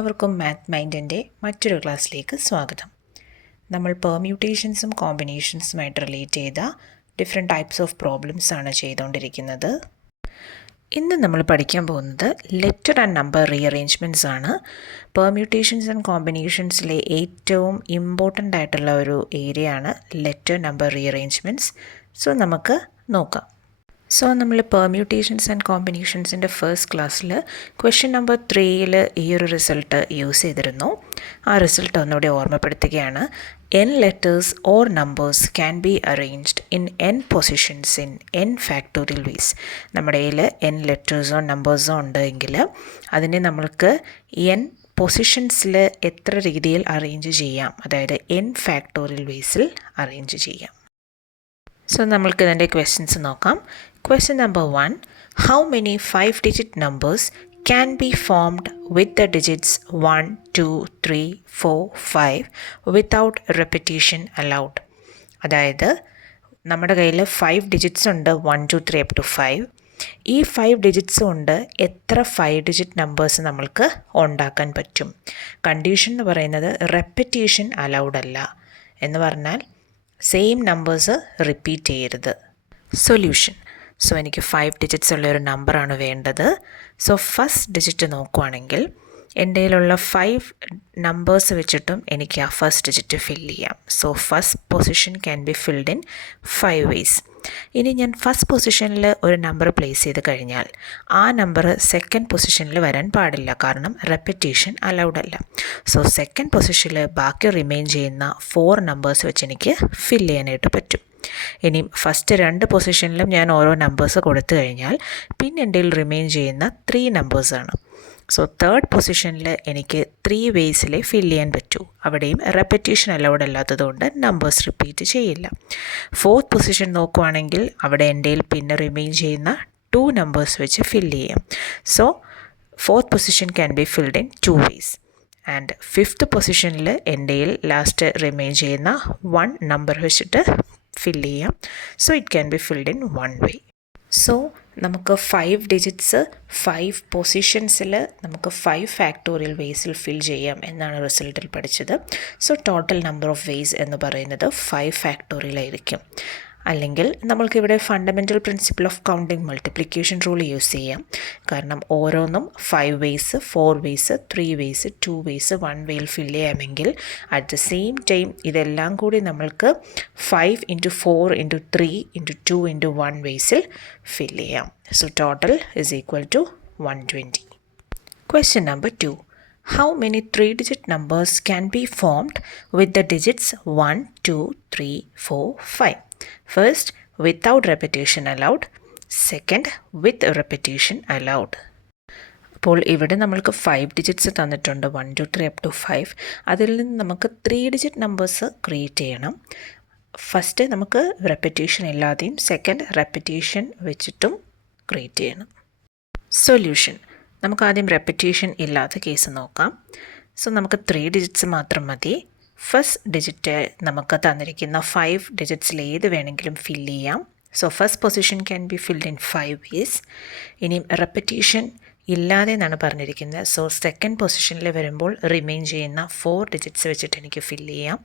എല്ലാവർക്കും മാത്ത് മൈൻഡിൻ്റെ മറ്റൊരു ക്ലാസ്സിലേക്ക് സ്വാഗതം. നമ്മൾ പെർമ്യൂട്ടേഷൻസും കോമ്പിനേഷൻസുമായിട്ട് റിലേറ്റ് ചെയ്ത ഡിഫറെൻറ്റ് ടൈപ്സ് ഓഫ് പ്രോബ്ലംസ് ആണ് ചെയ്തുകൊണ്ടിരിക്കുന്നത്. ഇന്ന് നമ്മൾ പഠിക്കാൻ പോകുന്നത് ലെറ്റർ ആൻഡ് നമ്പർ റീഅറേഞ്ച്മെൻറ്റ്സ് ആണ്. പെർമ്യൂട്ടേഷൻസ് ആൻഡ് കോമ്പിനേഷൻസിലെ ഏറ്റവും ഇമ്പോർട്ടൻ്റ് ആയിട്ടുള്ള ഒരു ഏരിയ ആണ് ലെറ്റർ നമ്പർ റീഅറേഞ്ച്മെൻറ്റ്സ്. സോ നമുക്ക് നോക്കാം. നമ്മൾ പെർമ്യൂട്ടേഷൻസ് ആൻഡ് കോമ്പിനേഷൻസിൻ്റെ ഫസ്റ്റ് ക്ലാസ്സിൽ ക്വസ്റ്റ്യൻ നമ്പർ 3ൽ ഈ ഒരു റിസൾട്ട് യൂസ് ചെയ്തിരുന്നു. ആ റിസൾട്ട് ഒന്നുകൂടി ഓർമ്മപ്പെടുത്തുകയാണ്. n letters or numbers can be arranged in n positions in n factorial ways. നമ്മുടെ കയ്യിൽ n ലെറ്റേഴ്സോ നമ്പേഴ്സോ ഉണ്ടെങ്കിൽ അതിനെ നമ്മൾക്ക് n പൊസിഷൻസിൽ എത്ര രീതിയിൽ അറേഞ്ച് ചെയ്യാം, അതായത് n ഫാക്ടോറിയൽ വേസിൽ അറേഞ്ച് ചെയ്യാം. നമ്മൾക്ക് ഇതിൻ്റെ ക്വസ്റ്റ്യൻസ് നോക്കാം. Question number 1. How many 5-digit numbers can be formed with the digits 1, 2, 3, 4, 5 without repetition allowed? അതായത് നമ്മുടെ കയ്യിൽ 5 ഡിജിറ്റ്സ് ഉണ്ട്, 1, 2, 3 up to 5. ഈ 5 ഡിജിറ്റ്സ് കൊണ്ട് എത്ര 5 ഡിജിറ്റ് നമ്പേഴ്സ് നമ്മൾക്ക് ഉണ്ടാക്കാൻ പറ്റും? കണ്ടീഷൻ എന്ന് പറയുന്നത് റെപ്പിറ്റേഷൻ അലൗഡ് അല്ല. എന്ന് പറഞ്ഞാൽ സെയിം നമ്പേഴ്സ് റിപ്പീറ്റ് ചെയ്യരുത്. സൊല്യൂഷൻ. എനിക്ക് 5 ഡിജിറ്റ്സ് ഉള്ള ഒരു നമ്പറാണ് വേണ്ടത്. ഫസ്റ്റ് ഡിജിറ്റ് നോക്കുവാണെങ്കിൽ എൻ്റെ കയ്യിലുള്ള 5 നമ്പേഴ്സ് വെച്ചിട്ടും എനിക്ക് ആ ഫസ്റ്റ് ഡിജിറ്റ് ഫില്ല് ചെയ്യാം. First position can be filled in 5 ways. ഇനി ഞാൻ ഫസ്റ്റ് പൊസിഷനിൽ ഒരു നമ്പർ പ്ലേസ് ചെയ്ത് കഴിഞ്ഞാൽ ആ നമ്പർ സെക്കൻഡ് പൊസിഷനിൽ വരാൻ പാടില്ല, കാരണം റെപ്പിറ്റേഷൻ അലൗഡ് അല്ല. സെക്കൻഡ് പൊസിഷനിൽ ബാക്കി റിമെയിൻ ചെയ്യുന്ന 4 നമ്പേഴ്സ് വെച്ച് എനിക്ക് ഫില്ല് ചെയ്യാനായിട്ട് പറ്റും. ഇനി ഫസ്റ്റ് 2 പൊസിഷനിലും ഞാൻ ഓരോ നമ്പേഴ്സ് കൊടുത്തു കഴിഞ്ഞാൽ പിന്നെ എൻ്റെ റിമെയിൻ ചെയ്യുന്ന 3 നമ്പേഴ്സാണ്. തേർഡ് പൊസിഷനിൽ എനിക്ക് 3 വേസിൽ ഫില്ല് ചെയ്യാൻ പറ്റൂ. അവിടെയും റെപ്പിറ്റേഷൻ അലൗഡ് അല്ലാത്തതുകൊണ്ട് നമ്പേഴ്സ് റിപ്പീറ്റ് ചെയ്യില്ല. ഫോർത്ത് പൊസിഷൻ നോക്കുവാണെങ്കിൽ അവിടെ എൻ്റെ പിന്നെ റിമെയിൻ ചെയ്യുന്ന 2 നമ്പേഴ്സ് വെച്ച് ഫില്ല് ചെയ്യാം. Fourth position can be filled in 2 ways. And fifth പൊസിഷനിൽ എൻ്റെ ലാസ്റ്റ് റിമെയിൻ ചെയ്യുന്ന 1 നമ്പർ വെച്ചിട്ട് ഫില്ല് ചെയ്യാം. It can be filled in 1 way. നമുക്ക് 5 ഡിജിറ്റ്സ് 5 പൊസിഷൻസിൽ നമുക്ക് 5 ഫാക്ടോറിയൽ വേസിൽ ഫിൽ ചെയ്യാം എന്നാണ് റിസൾട്ടിൽ പഠിച്ചത്. ടോട്ടൽ നമ്പർ ഓഫ് വേസ് എന്ന് പറയുന്നത് 5 ഫാക്ടോറിയൽ ആയിരിക്കും. അല്ലെങ്കിൽ നമ്മൾക്കിവിടെ fundamental principle of counting multiplication rule use ചെയ്യാം. കാരണം ഓരോന്നും 5 വേസ്, 4 വേസ്, 3 വേസ്, 2 വേസ്, 1 വേയിൽ ഫില്ല് ചെയ്യാമെങ്കിൽ അറ്റ് ദ സെയിം ടൈം ഇതെല്ലാം കൂടി നമ്മൾക്ക് 5 × 4 × 3 × 2 × 1 വേസിൽ ഫില്ല് ചെയ്യാം. Total is equal to 120. Question number 2. How many 3-digit numbers can be formed with the digits 1, 2, 3, 4, 5? First, without repetition allowed. Second, with repetition allowed. അപ്പോൾ ഇവിടെ നമ്മൾക്ക് 5 ഡിജിറ്റ്സ് തന്നിട്ടുണ്ട്, 1, 2, 3 up to 5. അതിൽ നിന്ന് നമുക്ക് 3 ഡിജിറ്റ് നമ്പേഴ്സ് ക്രിയേറ്റ് ചെയ്യണം. First നമുക്ക് repetition ഇല്ലാതെയും സെക്കൻഡ് റെപ്പിറ്റേഷൻ വെച്ചിട്ടും ക്രിയേറ്റ് ചെയ്യണം. സൊല്യൂഷൻ. നമുക്ക് ആദ്യം റെപ്പിറ്റേഷൻ ഇല്ലാത്ത കേസ് നോക്കാം. നമുക്ക് 3 ഡിജിറ്റ്സ് മാത്രം മതി. ഫസ്റ്റ് ഡിജിറ്റ് നമുക്ക് തന്നിരിക്കുന്ന 5 ഡിജിറ്റ്സിൽ ഏത് വേണമെങ്കിലും ഫില്ല് ചെയ്യാം. First position can be filled in 5 ways. ഇനിയും റെപ്പിറ്റേഷൻ ഇല്ലാതെ എന്നാണ് പറഞ്ഞിരിക്കുന്നത്. സെക്കൻഡ് പൊസിഷനിൽ വരുമ്പോൾ റിമെയിൻ ചെയ്യുന്ന 4 ഡിജിറ്റ്സ് വെച്ചിട്ട് എനിക്ക് ഫില്ല് ചെയ്യാം.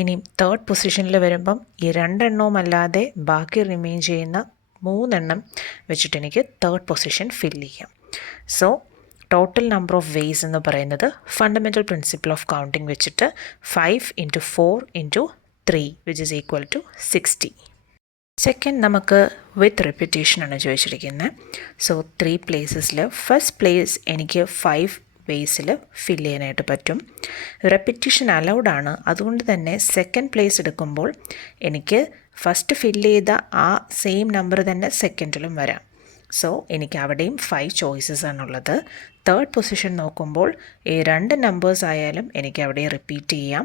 ഇനിയും തേർഡ് പൊസിഷനിൽ വരുമ്പം ഈ 2 എണ്ണവും അല്ലാതെ ബാക്കി റിമെയിൻ ചെയ്യുന്ന 3 എണ്ണം വെച്ചിട്ട് എനിക്ക് തേർഡ് പൊസിഷൻ ഫില്ല് ചെയ്യാം. ടോട്ടൽ നമ്പർ ഓഫ് വേസ് എന്ന് പറയുന്നത് ഫണ്ടമെൻ്റൽ പ്രിൻസിപ്പിൾ ഓഫ് കൗണ്ടിങ് വെച്ചിട്ട് 5 × 4 × 3 which is equal to 60. Second നമുക്ക് വിത്ത് റെപ്പിറ്റേഷനാണ് ചോദിച്ചിരിക്കുന്നത്. 3 പ്ലേസസിൽ ഫസ്റ്റ് പ്ലേസ് എനിക്ക് 5 വേസിൽ ഫില്ല് ചെയ്യാനായിട്ട് പറ്റും. റെപ്പിറ്റേഷൻ അലൗഡ് ആണ്, അതുകൊണ്ട് തന്നെ സെക്കൻഡ് പ്ലേസ് എടുക്കുമ്പോൾ എനിക്ക് ഫസ്റ്റ് ഫില്ല് ചെയ്ത ആ സെയിം നമ്പർ തന്നെ സെക്കൻഡിലും വരാം. എനിക്ക് അവിടെയും 5 ചോയ്സസ് ആണുള്ളത്. തേർഡ് പൊസിഷൻ നോക്കുമ്പോൾ ഈ 2 നമ്പേഴ്സ് ആയാലും എനിക്ക് അവിടെ റിപ്പീറ്റ് ചെയ്യാം.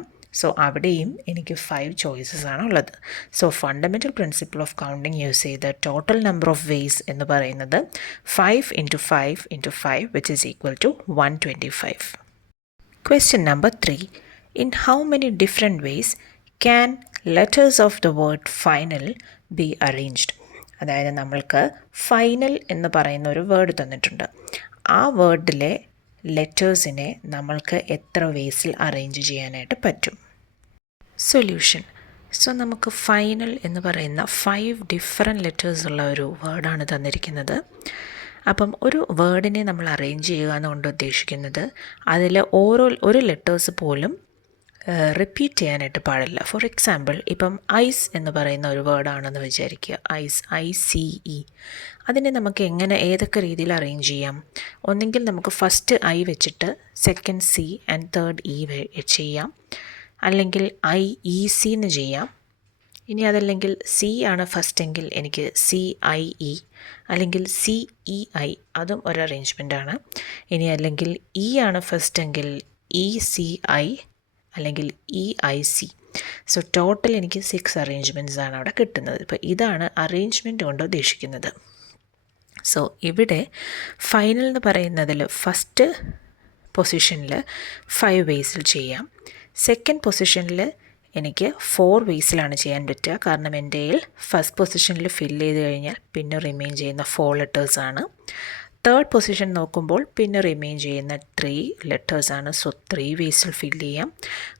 അവിടെയും എനിക്ക് 5 ചോയ്സസ് ആണുള്ളത്. Fundamental principle of counting use ചെയ്ത് ടോട്ടൽ നമ്പർ ഓഫ് വേസ് എന്ന് പറയുന്നത് 5 × 5 × 5 which is equal to 125. Question number 3. In how many different ways can letters of the word final be arranged? അതായത് നമ്മൾക്ക് ഫൈനൽ എന്ന് പറയുന്ന ഒരു വേർഡ് തന്നിട്ടുണ്ട്. ആ വേർഡിലെ ലെറ്റേഴ്സിനെ നമ്മൾക്ക് എത്ര വേസിൽ അറേഞ്ച് ചെയ്യാനായിട്ട് പറ്റും? സൊല്യൂഷൻ. സോ നമുക്ക് ഫൈനൽ എന്ന് പറയുന്ന 5 ഡിഫറെൻറ്റ് ലെറ്റേഴ്സ് ഉള്ള ഒരു വേർഡാണ് തന്നിരിക്കുന്നത്. അപ്പം ഒരു വേർഡിനെ നമ്മൾ അറേഞ്ച് ചെയ്യുക എന്നുകൊണ്ട് ഉദ്ദേശിക്കുന്നത് അതിൽ ഒരു ലെറ്റേഴ്സ് പോലും റിപ്പീറ്റ് ചെയ്യാനായിട്ട് പാടില്ല. ഫോർ എക്സാമ്പിൾ, ഇപ്പം ഐസ് എന്ന് പറയുന്ന ഒരു വേർഡാണെന്ന് വിചാരിക്കുക. Ice, ICE. അതിനെ നമുക്ക് ഏതൊക്കെ രീതിയിൽ അറേഞ്ച് ചെയ്യാം? ഒന്നെങ്കിൽ നമുക്ക് ഫസ്റ്റ് ഐ വെച്ചിട്ട് second C and third E ചെയ്യാം, അല്ലെങ്കിൽ IEC എന്ന് ചെയ്യാം. ഇനി അതല്ലെങ്കിൽ C ആണ് ഫസ്റ്റെങ്കിൽ എനിക്ക് CIE, അല്ലെങ്കിൽ CEI, അതും ഒരു അറേഞ്ച്മെൻറ്റാണ്. ഇനി അല്ലെങ്കിൽ ആണ് ഫസ്റ്റെങ്കിൽ ECI, അല്ലെങ്കിൽ EIC. സോ ടോട്ടൽ എനിക്ക് 6 അറേഞ്ച്മെൻറ്റ്സ് ആണ് അവിടെ കിട്ടുന്നത്. ഇപ്പോൾ ഇതാണ് അറേഞ്ച്മെൻറ്റ് കൊണ്ട് ഉദ്ദേശിക്കുന്നത്. സോ ഇവിടെ ഫൈനൽ എന്ന് പറയുന്നതിൽ ഫസ്റ്റ് പൊസിഷനിൽ 5 വേസിൽ ചെയ്യാം. സെക്കൻഡ് പൊസിഷനിൽ എനിക്ക് 4 വേസിലാണ് ചെയ്യാൻ പറ്റുക. കാരണം എൻ്റെ ഫസ്റ്റ് പൊസിഷനിൽ ഫില്ല് ചെയ്ത് കഴിഞ്ഞാൽ പിന്നെ റിമെയിൻ ചെയ്യുന്ന 4 ലെറ്റേഴ്സാണ്. തേർഡ് പൊസിഷൻ നോക്കുമ്പോൾ പിന്നെ റിമെയിൻ ചെയ്യുന്ന 3 ലെറ്റേഴ്സാണ്. സോ 3 വേസിൽ ഫില്ല് ചെയ്യാം.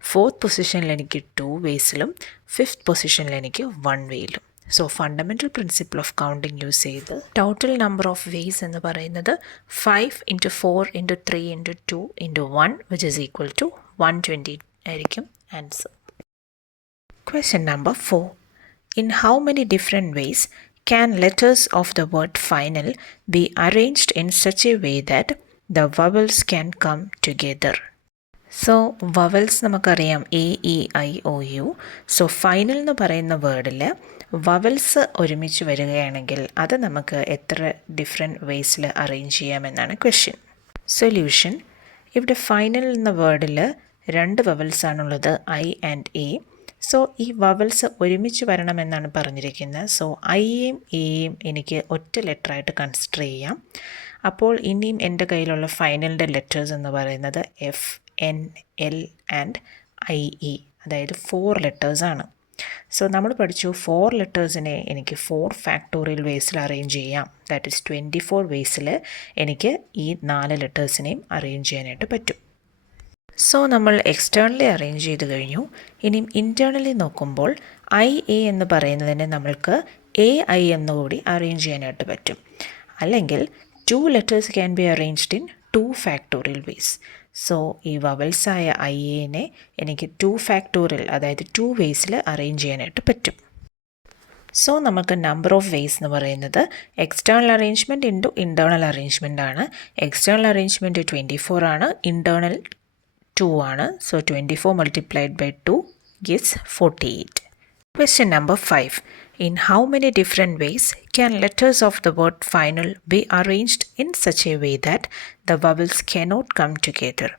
ഫോർത്ത് പൊസിഷനിൽ എനിക്ക് 2 വേസിലും 5th പൊസിഷനിൽ എനിക്ക് 1 വേയിലും. So fundamental principle of counting use ചെയ്ത് ടോട്ടൽ നമ്പർ ഓഫ് വേസ് എന്ന് പറയുന്നത് 5 × 4 × 3 × 2 × 1 which is equal to 120 ആയിരിക്കും answer. Question number 4. In how many different ways can letters of the word final be arranged in such a way that the vowels can come together? So vowels നമുക്കറിയാം AEIOU. So final എന്ന് പറയുന്ന വേർഡിൽ vowels ഒരുമിച്ച് വരികയാണെങ്കിൽ അത് നമുക്ക് എത്ര different വേസിൽ arrange ചെയ്യാമെന്നാണ് question. Solution. ഇവിടെ ഫൈനൽ എന്ന വേർഡിൽ 2 വവൽസാണുള്ളത്, I ആൻഡ് A. സോ ഈ വവൽസ് ഒരുമിച്ച് വരണമെന്നാണ് പറഞ്ഞിരിക്കുന്നത്. സോ ഐയും എയും എനിക്ക് ഒറ്റ ലെറ്ററായിട്ട് കൺസിഡർ ചെയ്യാം. അപ്പോൾ ഇനിയും എൻ്റെ കയ്യിലുള്ള ഫൈനലിൻ്റെ ലെറ്റേഴ്സ് എന്ന് പറയുന്നത് F, N, L and IE, അതായത് 4 ലെറ്റേഴ്സാണ്. സോ നമ്മൾ പഠിച്ചു 4 ലെറ്റേഴ്സിനെ എനിക്ക് 4 ഫാക്ടോറിയൽ വേസിൽ അറേഞ്ച് ചെയ്യാം. ദാറ്റ് ഈസ് 24 വേസിൽ എനിക്ക് ഈ 4 ലെറ്റേഴ്സിനെയും അറേഞ്ച് ചെയ്യാനായിട്ട് പറ്റും. സോ നമ്മൾ എക്സ്റ്റേണലി അറേഞ്ച് ചെയ്ത് കഴിഞ്ഞു. ഇനിയും ഇൻറ്റേർണലി നോക്കുമ്പോൾ IA എന്ന് പറയുന്നതിനെ നമ്മൾക്ക് AI എന്നുകൂടി അറേഞ്ച് ചെയ്യാനായിട്ട് പറ്റും. അല്ലെങ്കിൽ 2 letters can be arranged in 2 factorial ways. So ഈ വവൽസായ IAനെ എനിക്ക് 2 ഫാക്ടോറിയൽ, അതായത് 2 വേസിൽ അറേഞ്ച് ചെയ്യാനായിട്ട് പറ്റും. സോ നമുക്ക് നമ്പർ ഓഫ് വേസ് എന്ന് പറയുന്നത് external arrangement into internal arrangement ആണ്. എക്സ്റ്റേണൽ അറേഞ്ച്മെൻറ്റ് 24 ആണ്, ഇൻറ്റേർണൽ 2 ആണ്. So 24 multiplied by 2 gives 48. Question number 5. In how many different ways can letters of the word final be arranged in such a way that the vowels cannot come together?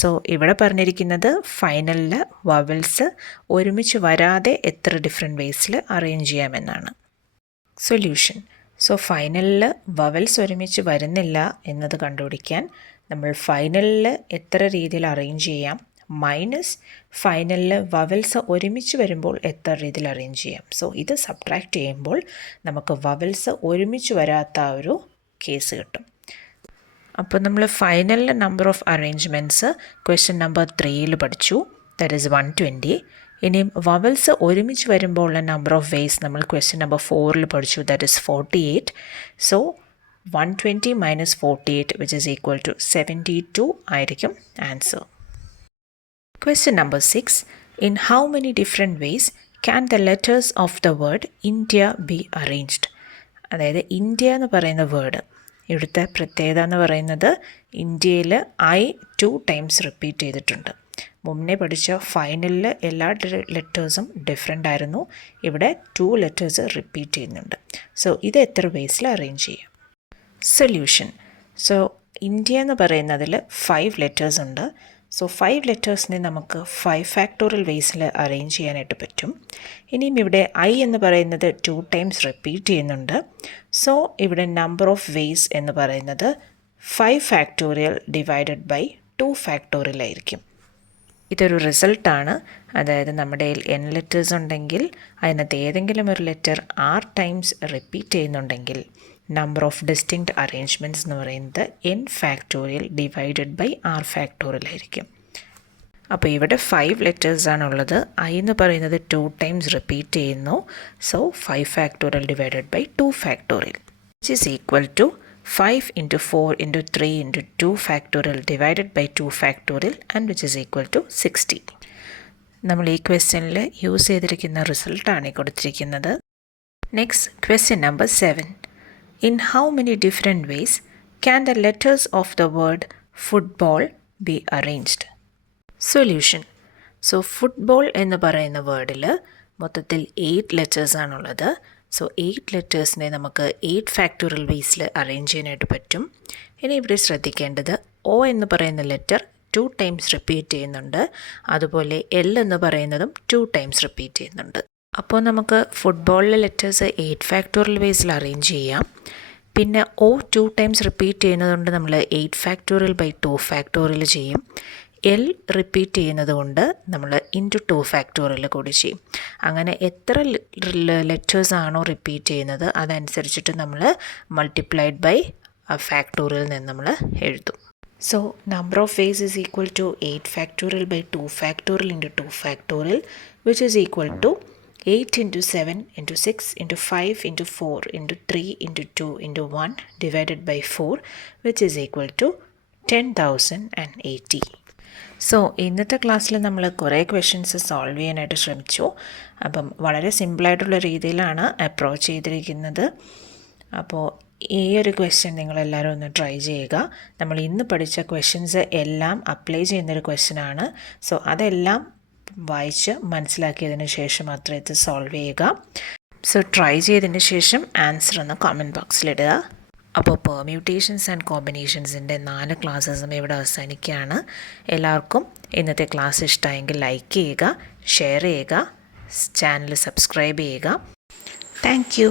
So ഇവിടെ പറഞ്ഞിരിക്കുന്നത് ഫൈനലിൽ vowels ഒരുമിച്ച് വരാതെ എത്ര different വേസിൽ arrange ചെയ്യാമെന്നാണ്. Solution. So ഫൈനലിൽ vowels ഒരുമിച്ച് വരുന്നില്ല എന്നത് കണ്ടുപിടിക്കാൻ നമ്മൾ ഫൈനലിൽ എത്ര രീതിയിൽ അറേഞ്ച് ചെയ്യാം മൈനസ് ഫൈനലിൽ വവൽസ് ഒരുമിച്ച് വരുമ്പോൾ എത്ര രീതിയിൽ അറേഞ്ച് ചെയ്യാം. സോ ഇത് സബ്ട്രാക്റ്റ് ചെയ്യുമ്പോൾ നമുക്ക് വവൽസ് ഒരുമിച്ച് വരാത്ത ഒരു കേസ് കിട്ടും. അപ്പോൾ നമ്മൾ ഫൈനലിൽ number of arrangements question number 3 പഠിച്ചു, ദാറ്റ് ഈസ് 120. ഇനിയും വവൽസ് ഒരുമിച്ച് വരുമ്പോൾ ഉള്ള നമ്പർ ഓഫ് വേസ് നമ്മൾ ക്വസ്റ്റ്യൻ നമ്പർ 4 പഠിച്ചു, that is 48. So 120 minus 48 which is equal to 72 ആയിരിക്കും answer. Question number 6. In how many different ways can the letters of the word India be arranged? അതായത് India എന്ന് പറയുന്ന word, ഇവിടുത്തെ പ്രത്യേകത എന്ന് പറയുന്നത് ഇന്ത്യയിൽ I 2 times റിപ്പീറ്റ് ചെയ്തിട്ടുണ്ട്. മുന്നേ പഠിച്ച ഫൈനലിൽ എല്ലാ ലെറ്റേഴ്സും ഡിഫറെൻ്റ് ആയിരുന്നു, ഇവിടെ 2 ലെറ്റേഴ്സ് റിപ്പീറ്റ് ചെയ്യുന്നുണ്ട്. സോ ഇത് എത്ര വേസിൽ അറേഞ്ച് ചെയ്യാം? സൊല്യൂഷൻ. സോ ഇന്ത്യ എന്ന് പറയുന്നതിൽ 5 ലെറ്റേഴ്സ് ഉണ്ട്. സോ 5 ലെറ്റേഴ്സിനെ നമുക്ക് 5 ഫാക്ടോറിയൽ വേസിൽ അറേഞ്ച് ചെയ്യാനായിട്ട് പറ്റും. ഇനിയും ഇവിടെ I എന്ന് പറയുന്നത് 2 times റിപ്പീറ്റ് ചെയ്യുന്നുണ്ട്. സോ ഇവിടെ നമ്പർ ഓഫ് വേസ് എന്ന് പറയുന്നത് 5 ഫാക്ടോറിയൽ ഡിവൈഡഡ് ബൈ 2 ഫാക്ടോറിയൽ ആയിരിക്കും. ഇതൊരു റിസൾട്ടാണ്. അതായത് നമ്മുടെ N ലെറ്റേഴ്സ് ഉണ്ടെങ്കിൽ അതിനകത്ത് ഏതെങ്കിലും ഒരു ലെറ്റർ R times റിപ്പീറ്റ് ചെയ്യുന്നുണ്ടെങ്കിൽ നമ്പർ ഓഫ് ഡിസ്റ്റിങ്ക്റ്റ് അറേഞ്ച്മെൻറ്റ്സ് എന്ന് പറയുന്നത് n factorial divided by r factorial ആയിരിക്കും. അപ്പോൾ ഇവിടെ 5 ലെറ്റേഴ്സാണുള്ളത്. I എന്ന് പറയുന്നത് 2 ടൈംസ് റിപ്പീറ്റ് ചെയ്യുന്നു. So 5 factorial divided by 2 factorial which is equal to 5 into 4 into 3 into 2 factorial divided by 2 factorial and which is equal to 60. നമ്മൾ ഈ ക്വസ്റ്റ്യനിൽ യൂസ് ചെയ്തിരിക്കുന്ന റിസൾട്ടാണ് കൊടുത്തിരിക്കുന്നത്. Next question number 7. In how many different ways can the letters of the word football be arranged? Solution. So football എന്ന് പറയുന്ന വേർഡിൽ മൊത്തത്തിൽ 8 ലെറ്റേഴ്സാണുള്ളത്. So 8 ലെറ്റേഴ്സിനെ നമുക്ക് 8 ഫാക്ടോറിയൽ വേസിൽ അറേഞ്ച് ചെയ്യാനായിട്ട് പറ്റും. ഇനി ഇവിടെ ശ്രദ്ധിക്കേണ്ടത് O എന്ന് പറയുന്ന ലെറ്റർ 2 ടൈംസ് റിപ്പീറ്റ് ചെയ്യുന്നുണ്ട്. അതുപോലെ L എന്ന് പറയുന്നതും 2 ടൈംസ് റിപ്പീറ്റ് ചെയ്യുന്നുണ്ട്. അപ്പോൾ നമുക്ക് ഫുട്ബോളിലെ ലെറ്റേഴ്സ് 8 ഫാക്ടോറിയൽ വേസിൽ അറേഞ്ച് ചെയ്യാം. പിന്നെ O 2 ടൈംസ് റിപ്പീറ്റ് ചെയ്യുന്നതുകൊണ്ട് നമ്മൾ 8 ഫാക്ടോറിയൽ ബൈ 2 ഫാക്ടോറിയൽ ചെയ്യും. L റിപ്പീറ്റ് ചെയ്യുന്നത് കൊണ്ട് നമ്മൾ ഇൻറ്റു 2 ഫാക്ടോറിയൽ കൂടി ചെയ്യും. അങ്ങനെ എത്ര ലെറ്റേഴ്സാണോ റിപ്പീറ്റ് ചെയ്യുന്നത് അതനുസരിച്ചിട്ട് നമ്മൾ മൾട്ടിപ്ലൈഡ് ബൈ ഫാക്ടോറിയൽ നിന്ന് നമ്മൾ എഴുതും. So number of ways is equal to 8 factorial by 2 factorial into 2 factorial which is equal to 8 into 7 into 6 into 5 into 4 into 3 into 2 into 1 divided by 4 which is equal to 10,080. So ഇന്നത്തെ ക്ലാസ്സിൽ നമ്മൾ കുറേ questions solve ചെയ്യാനായിട്ട് ശ്രമിച്ചു. അപ്പം വളരെ സിമ്പിളായിട്ടുള്ള രീതിയിലാണ് അപ്രോച്ച് ചെയ്തിരിക്കുന്നത്. അപ്പോൾ ഈ ഒരു ക്വസ്റ്റ്യൻ നിങ്ങളെല്ലാവരും ഒന്ന് ട്രൈ ചെയ്യുക. നമ്മൾ ഇന്ന് പഠിച്ച ക്വസ്റ്റ്യൻസ് എല്ലാം അപ്ലൈ ചെയ്യുന്നൊരു ക്വസ്റ്റ്യനാണ്. സോ അതെല്ലാം വായിച്ച് മനസ്സിലാക്കിയതിന് ശേഷം മാത്രമേ ഇത് സോൾവ് ചെയ്യുക. സോ ട്രൈ ചെയ്തതിന് ശേഷം ആൻസർ ഒന്ന് കമൻറ്റ് ബോക്സിലിടുക. അപ്പോൾ പെർമ്യൂട്ടേഷൻസ് ആൻഡ് കോമ്പിനേഷൻസിൻ്റെ 4 ക്ലാസ്സസും ഇവിടെ അവസാനിക്കുകയാണ്. എല്ലാവർക്കും ഇന്നത്തെ ക്ലാസ് ഇഷ്ടമായെങ്കിൽ ലൈക്ക് ചെയ്യുക, ഷെയർ ചെയ്യുക, ചാനൽ സബ്സ്ക്രൈബ് ചെയ്യുക. Thank you.